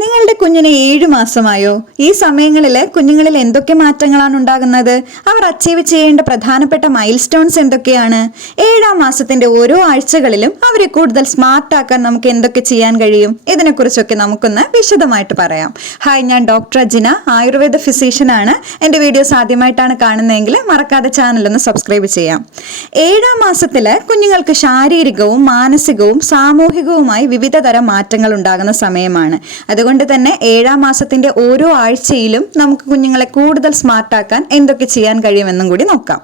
നിങ്ങളുടെ കുഞ്ഞിന് 7 മാസമായോ? ഈ സമയങ്ങളിൽ കുഞ്ഞുങ്ങളിൽ എന്തൊക്കെ മാറ്റങ്ങളാണ് ഉണ്ടാകുന്നത്? അവർ അച്ചീവ് ചെയ്യേണ്ട പ്രധാനപ്പെട്ട മൈൽ സ്റ്റോൺസ് എന്തൊക്കെയാണ്? 7-ാം മാസത്തിന്റെ ഓരോ ആഴ്ചകളിലും അവരെ കൂടുതൽ സ്മാർട്ട് ആക്കാൻ നമുക്ക് എന്തൊക്കെ ചെയ്യാൻ കഴിയും? ഇതിനെക്കുറിച്ചൊക്കെ നമുക്കൊന്ന് വിശദമായിട്ട് പറയാം. ഹായ്, ഞാൻ ഡോക്ടർ അജിന, ആയുർവേദ ഫിസിഷ്യൻ ആണ്. എൻ്റെ വീഡിയോസ് ആദ്യമായിട്ടാണ് കാണുന്നതെങ്കിൽ മറക്കാതെ ചാനലൊന്ന് സബ്സ്ക്രൈബ് ചെയ്യാം. 7-ാം മാസത്തിൽ കുഞ്ഞുങ്ങൾക്ക് ശാരീരികവും മാനസികവും സാമൂഹികവുമായി വിവിധ തരം മാറ്റങ്ങൾ ഉണ്ടാകുന്ന സമയമാണ്. അതുകൊണ്ട് തന്നെ 7-ാം മാസത്തിന്റെ ഓരോ ആഴ്ചയിലും നമുക്ക് കുഞ്ഞുങ്ങളെ കൂടുതൽ സ്മാർട്ടാക്കാൻ എന്തൊക്കെ ചെയ്യാൻ കഴിയുമെന്നും കൂടി നോക്കാം.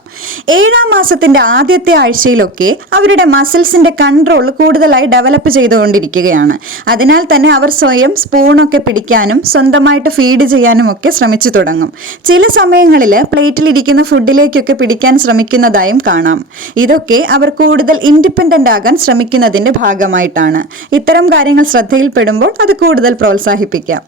7-ാം മാസത്തിന്റെ ആദ്യത്തെ ആഴ്ചയിലൊക്കെ അവരുടെ മസിൽസിന്റെ കൺട്രോൾ കൂടുതലായി ഡെവലപ്പ് ചെയ്തുകൊണ്ടിരിക്കുകയാണ്. അതിനാൽ തന്നെ അവർ സ്വയം സ്പൂണൊക്കെ പിടിക്കാനും സ്വന്തമായിട്ട് ഫീഡ് ചെയ്യാനും ഒക്കെ ശ്രമിച്ചു തുടങ്ങും. ചില സമയങ്ങളിൽ പ്ലേറ്റിലിരിക്കുന്ന ഫുഡിലേക്കൊക്കെ പിടിക്കാൻ ശ്രമിക്കുന്നതായും കാണാം. ഇതൊക്കെ അവർ കൂടുതൽ ഇൻഡിപെൻഡന്റ് ആകാൻ ശ്രമിക്കുന്നതിന്റെ ഭാഗമായിട്ടാണ്. ഇത്തരം കാര്യങ്ങൾ ശ്രദ്ധയിൽപ്പെടുമ്പോൾ അത് കൂടുതൽ പ്രോത്സാഹിപ്പിക്കാം.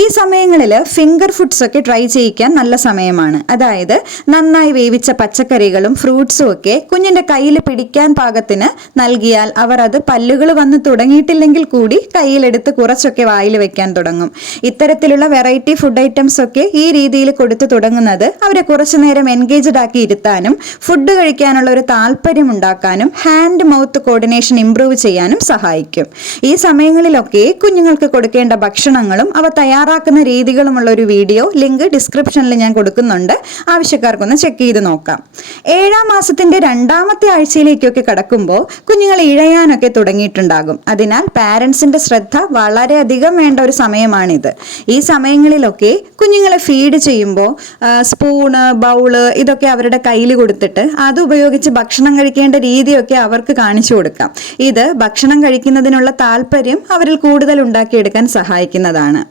ഈ സമയങ്ങളിൽ ഫിംഗർ ഫുഡ്സ് ഒക്കെ ട്രൈ ചെയ്യിക്കാൻ നല്ല സമയമാണ്. അതായത് നന്നായി വേവിച്ച പച്ചക്കറികളും ഫ്രൂട്ട്സും ഒക്കെ കുഞ്ഞിന്റെ കയ്യിൽ പിടിക്കാൻ പാകത്തിന് നൽകിയാൽ അവർ അത് പല്ലുകൾ വന്ന് തുടങ്ങിയിട്ടില്ലെങ്കിൽ കൂടി കയ്യിലെടുത്ത് കുറച്ചൊക്കെ വായിൽ വെക്കാൻ തുടങ്ങും. ഇത്തരത്തിലുള്ള വെറൈറ്റി ഫുഡ് ഐറ്റംസ് ഒക്കെ ഈ രീതിയിൽ കൊടുത്തു തുടങ്ങുന്നത് അവരെ കുറച്ചു നേരം എൻഗേജ്ഡ് ആക്കി ഇരുത്താനും ഫുഡ് കഴിക്കാനുള്ള ഒരു താല്പര്യം ഉണ്ടാക്കാനും ഹാൻഡ് മൗത്ത് കോർഡിനേഷൻ ഇംപ്രൂവ് ചെയ്യാനും സഹായിക്കും. ഈ സമയങ്ങളിലൊക്കെ കുഞ്ഞുങ്ങൾക്ക് കൊടുക്കേണ്ട ഭക്ഷണങ്ങളും അവ തയ്യാറാക്കുന്ന രീതികളുമുള്ള ഒരു വീഡിയോ ലിങ്ക് ഡിസ്ക്രിപ്ഷനിൽ ഞാൻ കൊടുക്കുന്നുണ്ട്. ആവശ്യക്കാർക്കൊന്ന് ചെക്ക് ചെയ്ത് നോക്കാം. 7-ാം മാസത്തിന്റെ 2ാമത്തെ ആഴ്ചയിലേക്കൊക്കെ കടക്കുമ്പോൾ കുഞ്ഞുങ്ങൾ ഇഴയാനൊക്കെ തുടങ്ങിയിട്ടുണ്ടാകും. അതിനാൽ പാരൻസിന്റെ ശ്രദ്ധ വളരെയധികം വേണ്ട ഒരു സമയമാണിത്. ഈ സമയങ്ങളിലൊക്കെ കുഞ്ഞുങ്ങളെ ഫീഡ് ചെയ്യുമ്പോൾ സ്പൂണ്, ബൗള് ഇതൊക്കെ അവരുടെ കയ്യിൽ കൊടുത്തിട്ട് അത് ഉപയോഗിച്ച് ഭക്ഷണം കഴിക്കേണ്ട രീതിയൊക്കെ അവർക്ക് കാണിച്ചു കൊടുക്കാം. ഇത് ഭക്ഷണം കഴിക്കുന്നതിനുള്ള താല്പര്യം അവരിൽ കൂടുതൽ ഉണ്ടാക്കിയെടുക്കാൻ സഹായിക്കുന്നതാണ്.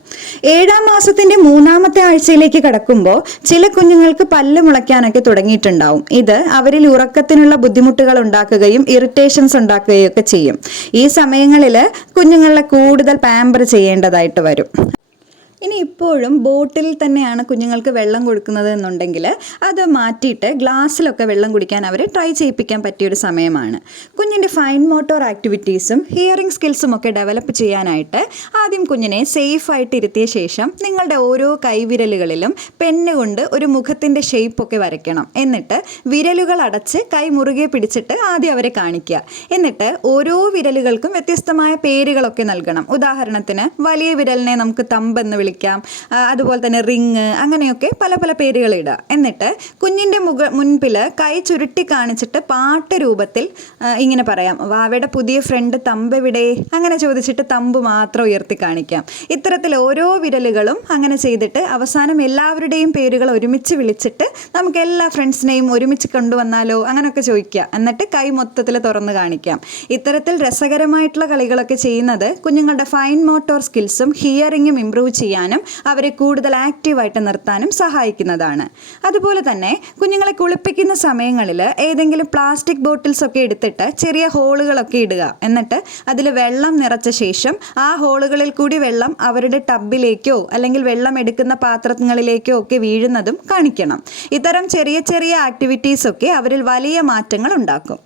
7-ാം മാസത്തിന്റെ 3ാമത്തെ ആഴ്ചയിലേക്ക് കടക്കുമ്പോൾ ചില കുഞ്ഞുങ്ങൾക്ക് പല്ല് മുളയ്ക്കാനൊക്കെ തുടങ്ങിയിട്ടുണ്ടാവും. ഇത് അവരിൽ ഉറക്കത്തിനുള്ള ബുദ്ധിമുട്ടുകൾ ഉണ്ടാക്കുകയും ഇറിറ്റേഷൻസ് ഉണ്ടാക്കുകയും ഒക്കെ ചെയ്യും. ഈ സമയങ്ങളിൽ കുഞ്ഞുങ്ങളെ കൂടുതൽ പാമ്പർ ചെയ്യേണ്ടതായിട്ട് വരും. ഇനി ഇപ്പോഴും ബോട്ടിലിൽ തന്നെയാണ് കുഞ്ഞുങ്ങൾക്ക് വെള്ളം കൊടുക്കുന്നത് എന്നുണ്ടെങ്കിൽ അത് മാറ്റിയിട്ട് ഗ്ലാസ്സിലൊക്കെ വെള്ളം കുടിക്കാൻ അവരെ ട്രൈ ചെയ്യിപ്പിക്കാൻ പറ്റിയൊരു സമയമാണ്. കുഞ്ഞിൻ്റെ ഫൈൻ മോട്ടോർ ആക്ടിവിറ്റീസും ഹിയറിംഗ് സ്കിൽസും ഒക്കെ ഡെവലപ്പ് ചെയ്യാനായിട്ട് ആദ്യം കുഞ്ഞിനെ സേഫായിട്ട് ഇരുത്തിയ ശേഷം നിങ്ങളുടെ ഓരോ കൈവിരലുകളിലും പെന്ന് കൊണ്ട് ഒരു മുഖത്തിൻ്റെ ഷേപ്പൊക്കെ വരയ്ക്കണം. എന്നിട്ട് വിരലുകൾ അടച്ച് കൈ മുറുകെ പിടിച്ചിട്ട് ആദ്യം അവരെ കാണിക്കുക. എന്നിട്ട് ഓരോ വിരലുകൾക്കും വ്യത്യസ്തമായ പേരുകളൊക്കെ നൽകണം. ഉദാഹരണത്തിന് വലിയ വിരലിനെ നമുക്ക് തമ്പെന്ന് വിളിക്കാം, അതുപോലെ തന്നെ റിങ്, അങ്ങനെയൊക്കെ പല പല പേരുകൾ ഇടുക. എന്നിട്ട് കുഞ്ഞിൻ്റെ മുൻപിൽ കൈ ചുരുട്ടി കാണിച്ചിട്ട് പാട്ട് രൂപത്തിൽ ഇങ്ങനെ പറയാം, വാവയുടെ പുതിയ ഫ്രണ്ട് തമ്പെവിടെ, അങ്ങനെ ചോദിച്ചിട്ട് തമ്പ് മാത്രം ഉയർത്തി കാണിക്കാം. ഇത്തരത്തിൽ ഓരോ വിരലുകളും അങ്ങനെ ചെയ്തിട്ട് അവസാനം എല്ലാവരുടെയും പേരുകൾ ഒരുമിച്ച് വിളിച്ചിട്ട് നമുക്ക് എല്ലാ ഫ്രണ്ട്സിനെയും ഒരുമിച്ച് കൊണ്ടുവന്നാലോ അങ്ങനെയൊക്കെ ചോദിക്കുക. എന്നിട്ട് കൈ മൊത്തത്തിൽ തുറന്ന് കാണിക്കാം. ഇത്തരത്തിൽ രസകരമായിട്ടുള്ള കളികളൊക്കെ ചെയ്യുന്നത് കുഞ്ഞുങ്ങളുടെ ഫൈൻ മോട്ടോർ സ്കിൽസും ഹിയറിങ്ങും ഇംപ്രൂവ് ചെയ്യാനും അവരെ കൂടുതൽ ആക്റ്റീവായിട്ട് നിർത്താനും സഹായിക്കുന്നതാണ്. അതുപോലെ തന്നെ കുഞ്ഞുങ്ങളെ കുളിപ്പിക്കുന്ന സമയങ്ങളിൽ ഏതെങ്കിലും പ്ലാസ്റ്റിക് ബോട്ടിൽസ് ഒക്കെ എടുത്തിട്ട് ചെറിയ ഹോളുകളൊക്കെ ഇടുക. എന്നിട്ട് അതിൽ വെള്ളം നിറച്ച ശേഷം ആ ഹോളുകളിൽ കൂടി വെള്ളം അവരുടെ ടബിലേക്കോ അല്ലെങ്കിൽ വെള്ളം എടുക്കുന്ന പാത്രങ്ങളിലേക്കോ ഒക്കെ വീഴുന്നതും കാണിക്കണം. ഇത്തരം ചെറിയ ചെറിയ ആക്ടിവിറ്റീസ് ഒക്കെ അവരിൽ വലിയ മാറ്റങ്ങൾ ഉണ്ടാക്കും.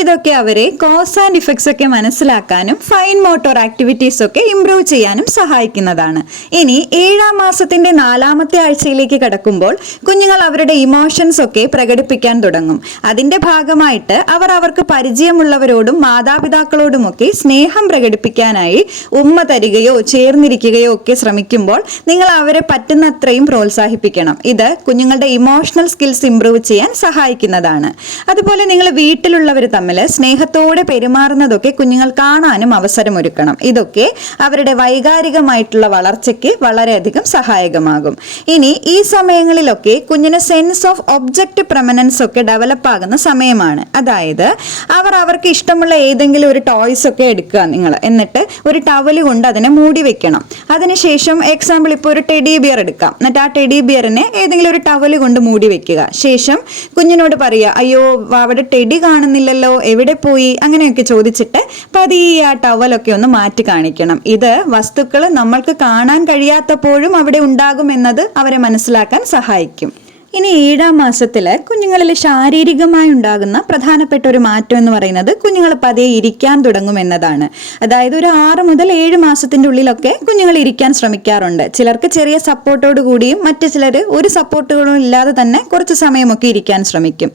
ഇതൊക്കെ അവരെ കോസ് ആൻഡ് ഇഫക്ട്സ് ഒക്കെ മനസ്സിലാക്കാനും ഫൈൻ മോട്ടോർ ആക്ടിവിറ്റീസ് ഒക്കെ ഇംപ്രൂവ് ചെയ്യാനും സഹായിക്കുന്നതാണ്. ഇനി 7-ാം മാസത്തിന്റെ 4ാമത്തെ ആഴ്ചയിലേക്ക് കടക്കുമ്പോൾ കുഞ്ഞുങ്ങൾ അവരുടെ ഇമോഷൻസ് ഒക്കെ പ്രകടിപ്പിക്കാൻ തുടങ്ങും. അതിന്റെ ഭാഗമായിട്ട് അവർ അവർക്ക് പരിചയമുള്ളവരോടും മാതാപിതാക്കളോടുമൊക്കെ സ്നേഹം പ്രകടിപ്പിക്കാനായി ഉമ്മ തരികയോ ചേർന്നിരിക്കുകയോ ഒക്കെ ശ്രമിക്കുമ്പോൾ നിങ്ങൾ അവരെ പറ്റുന്നത്രയും പ്രോത്സാഹിപ്പിക്കണം. ഇത് കുഞ്ഞുങ്ങളുടെ ഇമോഷണൽ സ്കിൽസ് ഇംപ്രൂവ് ചെയ്യാൻ സഹായിക്കുന്നതാണ്. അതുപോലെ നിങ്ങൾ വീട്ടിലുള്ളവർ തമ്മിൽ സ്നേഹത്തോടെ പെരുമാറുന്നതൊക്കെ കുഞ്ഞുങ്ങൾ കാണാനും അവസരമൊരുക്കണം. ഇതൊക്കെ അവരുടെ വൈകാരികമായിട്ടുള്ള വളർച്ചയ്ക്ക് വളരെയധികം സഹായകമാകും. ഇനി ഈ സമയങ്ങളിലൊക്കെ കുഞ്ഞിന് സെൻസ് ഓഫ് ഒബ്ജക്റ്റ് പ്രമനൻസ് ഒക്കെ ഡെവലപ്പ് ആകുന്ന സമയമാണ്. അതായത് അവർക്ക് ഇഷ്ടമുള്ള ഏതെങ്കിലും ഒരു ടോയ്സ് ഒക്കെ എടുക്കുക നിങ്ങൾ, എന്നിട്ട് ഒരു ടവല് കൊണ്ട് അതിനെ മൂടി വെക്കണം. അതിനുശേഷം എക്സാമ്പിൾ ഇപ്പോൾ ഒരു ടെഡി ബിയർ എടുക്കാം. എന്നിട്ട് ആ ടെഡി ബിയറിനെ ഏതെങ്കിലും ഒരു ടവല് കൊണ്ട് മൂടി വെക്കുക. ശേഷം കുഞ്ഞിനോട് പറയുക, അയ്യോ അവിടെ ടെഡി കാണുന്നില്ലല്ലോ, എവിടെ പോയി, അങ്ങനെയൊക്കെ ചോദിച്ചിട്ട് പതിയെ ആ ടവലൊക്കെ ഒന്ന് മാറ്റി കാണിക്കണം. ഇത് വസ്തുക്കൾ നമ്മൾക്ക് കാണാൻ കഴിയാത്തപ്പോഴും അവിടെ ഉണ്ടാകുമെന്നത് അവരെ മനസ്സിലാക്കാൻ സഹായിക്കും. ഇനി 7-ാം മാസത്തിൽ കുഞ്ഞുങ്ങളിൽ ശാരീരികമായി ഉണ്ടാകുന്ന പ്രധാനപ്പെട്ട ഒരു മാറ്റം എന്ന് പറയുന്നത് കുഞ്ഞുങ്ങൾ പതിയെ ഇരിക്കാൻ തുടങ്ങും എന്നതാണ്. അതായത് ഒരു 6 മുതൽ 7 മാസത്തിന്റെ ഉള്ളിലൊക്കെ കുഞ്ഞുങ്ങൾ ഇരിക്കാൻ ശ്രമിക്കാറുണ്ട്. ചിലർക്ക് ചെറിയ സപ്പോർട്ടോട് കൂടിയും മറ്റു ചിലർ ഒരു സപ്പോർട്ടുകളും ഇല്ലാതെ തന്നെ കുറച്ച് സമയമൊക്കെ ഇരിക്കാൻ ശ്രമിക്കും.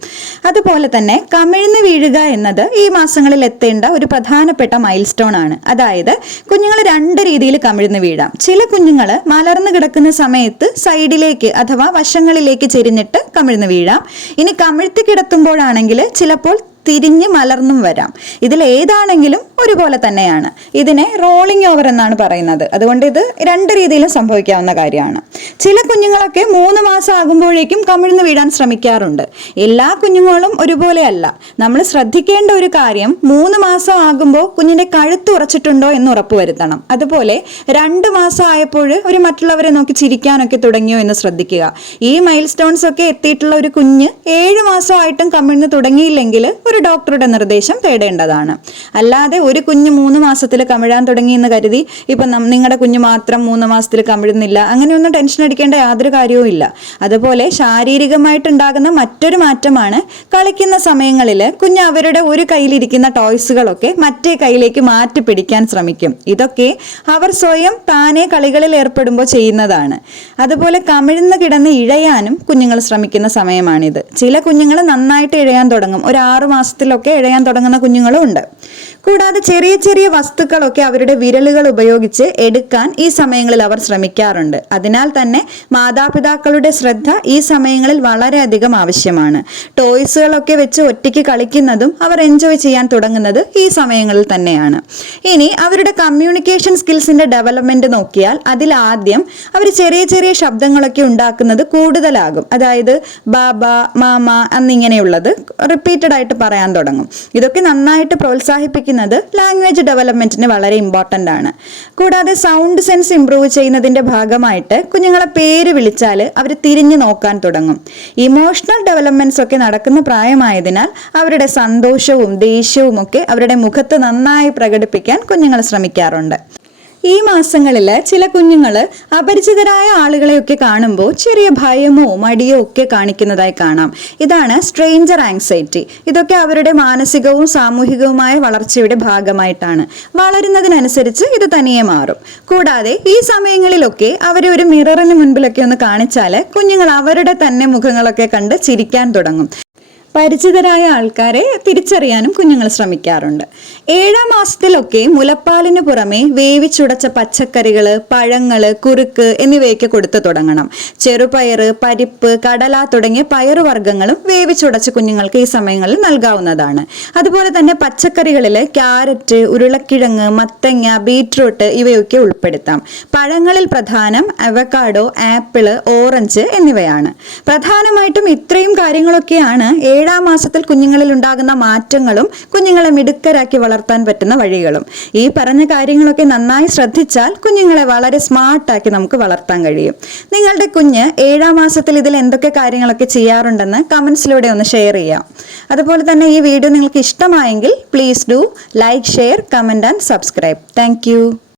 അതുപോലെ തന്നെ കമിഴ്ന്ന് വീഴുക എന്നത് ഈ മാസങ്ങളിൽ എത്തേണ്ട ഒരു പ്രധാനപ്പെട്ട മൈൽ സ്റ്റോൺ ആണ്. അതായത് കുഞ്ഞുങ്ങൾ 2 രീതിയിൽ കമിഴ്ന്ന് വീഴാം. ചില കുഞ്ഞുങ്ങൾ മലർന്നു കിടക്കുന്ന സമയത്ത് സൈഡിലേക്ക് അഥവാ വശങ്ങളിലേക്ക് ചെരിഞ്ഞിട്ട് കമിഴ്ന്ന് വീഴാം. ഇനി കമിഴ്ത്തി കിടത്തുമ്പോഴാണെങ്കിൽ ചിലപ്പോൾ തിരിഞ്ഞ് മലർന്നും വരാം. ഇതിൽ ഏതാണെങ്കിലും ഒരുപോലെ തന്നെയാണ്. ഇതിനെ റോളിംഗ് ഓവർ എന്നാണ് പറയുന്നത്. അതുകൊണ്ട് ഇത് 2 രീതിയിലും സംഭവിക്കാവുന്ന കാര്യമാണ്. ചില കുഞ്ഞുങ്ങളൊക്കെ 3 മാസം ആകുമ്പോഴേക്കും കമിഴ്ന്ന് വീഴാൻ ശ്രമിക്കാറുണ്ട്. എല്ലാ കുഞ്ഞുങ്ങളും ഒരുപോലെ അല്ല. നമ്മൾ ശ്രദ്ധിക്കേണ്ട ഒരു കാര്യം 3 മാസം ആകുമ്പോൾ കുഞ്ഞിന്റെ കഴുത്ത് ഉറച്ചിട്ടുണ്ടോ എന്ന് ഉറപ്പുവരുത്തണം. അതുപോലെ 2 മാസം ആയപ്പോൾ ഒരു മറ്റുള്ളവരെ നോക്കി ചിരിക്കാനൊക്കെ തുടങ്ങിയോ എന്ന് ശ്രദ്ധിക്കുക. ഈ മൈൽ സ്റ്റോൺസ് ഒക്കെ എത്തിയിട്ടുള്ള ഒരു കുഞ്ഞ് 7 മാസമായിട്ടും കമിഴ്ന്ന് തുടങ്ങിയില്ലെങ്കിൽ ഒരു ഡോക്ടറുടെ നിർദ്ദേശം തേടേണ്ടതാണ്. അല്ലാതെ ഒരു കുഞ്ഞ് 3 മാസത്തിൽ കമിഴാൻ തുടങ്ങി എന്ന് കരുതി ഇപ്പം നിങ്ങളുടെ കുഞ്ഞ് മാത്രം 3 മാസത്തിൽ കമിഴുന്നില്ല, അങ്ങനെയൊന്നും ടെൻഷൻ അടിക്കേണ്ട യാതൊരു കാര്യവും ഇല്ല. അതുപോലെ ശാരീരികമായിട്ടുണ്ടാകുന്ന മറ്റൊരു മാറ്റമാണ് കളിക്കുന്ന സമയങ്ങളിൽ കുഞ്ഞ് അവരുടെ ഒരു കയ്യിലിരിക്കുന്ന ടോയ്സുകളൊക്കെ മറ്റേ കയ്യിലേക്ക് മാറ്റി പിടിക്കാൻ ശ്രമിക്കും. ഇതൊക്കെ അവർ സ്വയം താനെ കളികളിൽ ഏർപ്പെടുമ്പോൾ ചെയ്യുന്നതാണ്. അതുപോലെ കമിഴ്ന്ന് കിടന്ന് ഇഴയാനും കുഞ്ഞുങ്ങൾ ശ്രമിക്കുന്ന സമയമാണിത്. ചില കുഞ്ഞുങ്ങൾ നന്നായിട്ട് ഇഴയാൻ തുടങ്ങും. ഒരു 6 മാസത്തിലൊക്കെ ഇഴയാൻ തുടങ്ങുന്ന കുഞ്ഞുങ്ങളും ഉണ്ട്. കൂടാതെ ചെറിയ ചെറിയ വസ്തുക്കളൊക്കെ അവരുടെ വിരലുകൾ ഉപയോഗിച്ച് എടുക്കാൻ ഈ സമയങ്ങളിൽ അവർ ശ്രമിക്കാറുണ്ട്. അതിനാൽ തന്നെ മാതാപിതാക്കളുടെ ശ്രദ്ധ ഈ സമയങ്ങളിൽ വളരെയധികം ആവശ്യമാണ്. ടോയ്സുകളൊക്കെ വെച്ച് ഒറ്റയ്ക്ക് കളിക്കുന്നതും അവർ എൻജോയ് ചെയ്യാൻ തുടങ്ങുന്നത് ഈ സമയങ്ങളിൽ തന്നെയാണ്. ഇനി അവരുടെ കമ്മ്യൂണിക്കേഷൻ സ്കിൽസിന്റെ ഡെവലപ്മെന്റ് നോക്കിയാൽ അതിൽ ആദ്യം അവർ ചെറിയ ചെറിയ ശബ്ദങ്ങളൊക്കെ ഉണ്ടാക്കുന്നത് കൂടുതലാകും. അതായത് ബാബ, മാമ എന്നിങ്ങനെയുള്ളത് റിപ്പീറ്റഡ് ആയിട്ട് പറയാൻ തുടങ്ങും. ഇതൊക്കെ നന്നായിട്ട് പ്രോത്സാഹിപ്പിക്കുന്നത് ലാംഗ്വേജ് ഡെവലപ്മെന്റിന് വളരെ ഇമ്പോർട്ടൻ്റ് ആണ്. കൂടാതെ സൗണ്ട് സെൻസ് ഇംപ്രൂവ് ചെയ്യുന്നതിന്റെ ഭാഗമായിട്ട് കുഞ്ഞുങ്ങളെ പേര് വിളിച്ചാൽ അവർ തിരിഞ്ഞു നോക്കാൻ തുടങ്ങും. ഇമോഷണൽ ഡെവലപ്മെന്റ്സ് ഒക്കെ നടക്കുന്ന പ്രായമായതിനാൽ അവരുടെ സന്തോഷവും ദേഷ്യവും ഒക്കെ അവരുടെ മുഖത്ത് നന്നായി പ്രകടിപ്പിക്കാൻ കുഞ്ഞുങ്ങൾ ശ്രമിക്കാറുണ്ട്. ഈ മാസങ്ങളിൽ ചില കുഞ്ഞുങ്ങൾ അപരിചിതരായ ആളുകളെയൊക്കെ കാണുമ്പോൾ ചെറിയ ഭയമോ മടിയോ ഒക്കെ കാണിക്കുന്നതായി കാണാം. ഇതാണ് സ്ട്രേഞ്ചർ ആങ്സൈറ്റി. ഇതൊക്കെ അവരുടെ മാനസികവും സാമൂഹികവുമായ വളർച്ചയുടെ ഭാഗമായിട്ടാണ്. വളരുന്നതിനനുസരിച്ച് ഇത് തനിയെ മാറും. കൂടാതെ ഈ സമയങ്ങളിലൊക്കെ അവരെ ഒരു മിററിന് മുൻപിലൊക്കെ ഒന്ന് കാണിച്ചാൽ കുഞ്ഞുങ്ങൾ അവരുടെ തന്നെ മുഖങ്ങളൊക്കെ കണ്ട് ചിരിക്കാൻ തുടങ്ങും. പരിചിതരായ ആൾക്കാരെ തിരിച്ചറിയാനും കുഞ്ഞുങ്ങൾ ശ്രമിക്കാറുണ്ട്. 7-ാം മാസത്തിലൊക്കെ മുലപ്പാലിന് പുറമെ വേവിച്ചുടച്ച പച്ചക്കറികൾ, പഴങ്ങൾ, കുറുക്ക് എന്നിവയൊക്കെ കൊടുത്തു തുടങ്ങണം. ചെറുപയർ, പരിപ്പ്, കടല തുടങ്ങിയ പയറുവർഗ്ഗങ്ങളും വേവിച്ചുടച്ച് കുഞ്ഞുങ്ങൾക്ക് ഈ സമയങ്ങളിൽ നൽകാവുന്നതാണ്. അതുപോലെ തന്നെ പച്ചക്കറികളിൽ ക്യാരറ്റ്, ഉരുളക്കിഴങ്ങ്, മത്തങ്ങ, ബീറ്റ്റൂട്ട് ഇവയൊക്കെ ഉൾപ്പെടുത്താം. പഴങ്ങളിൽ പ്രധാനം അവക്കാഡോ, ആപ്പിള്, ഓറഞ്ച് എന്നിവയാണ്. പ്രധാനമായിട്ടും ഇത്രയും കാര്യങ്ങളൊക്കെയാണ് 7-ാം മാസത്തിൽ കുഞ്ഞുങ്ങളിൽ ഉണ്ടാകുന്ന മാറ്റങ്ങളും കുഞ്ഞുങ്ങളെ മിടുക്കരാക്കി വളർത്താൻ പറ്റുന്ന വഴികളും. ഈ പറഞ്ഞ കാര്യങ്ങളൊക്കെ നന്നായി ശ്രദ്ധിച്ചാൽ കുഞ്ഞുങ്ങളെ വളരെ സ്മാർട്ടാക്കി നമുക്ക് വളർത്താൻ കഴിയും. നിങ്ങളുടെ കുഞ്ഞ് 7-ാം മാസത്തിൽ ഇതിൽ എന്തൊക്കെ കാര്യങ്ങളൊക്കെ ചെയ്യാറുണ്ടെന്ന് കമന്റ്സിലൂടെ ഒന്ന് ഷെയർ ചെയ്യാം. അതുപോലെ തന്നെ ഈ വീഡിയോ നിങ്ങൾക്ക് ഇഷ്ടമായെങ്കിൽ please do like, share, comment and subscribe. Thank you.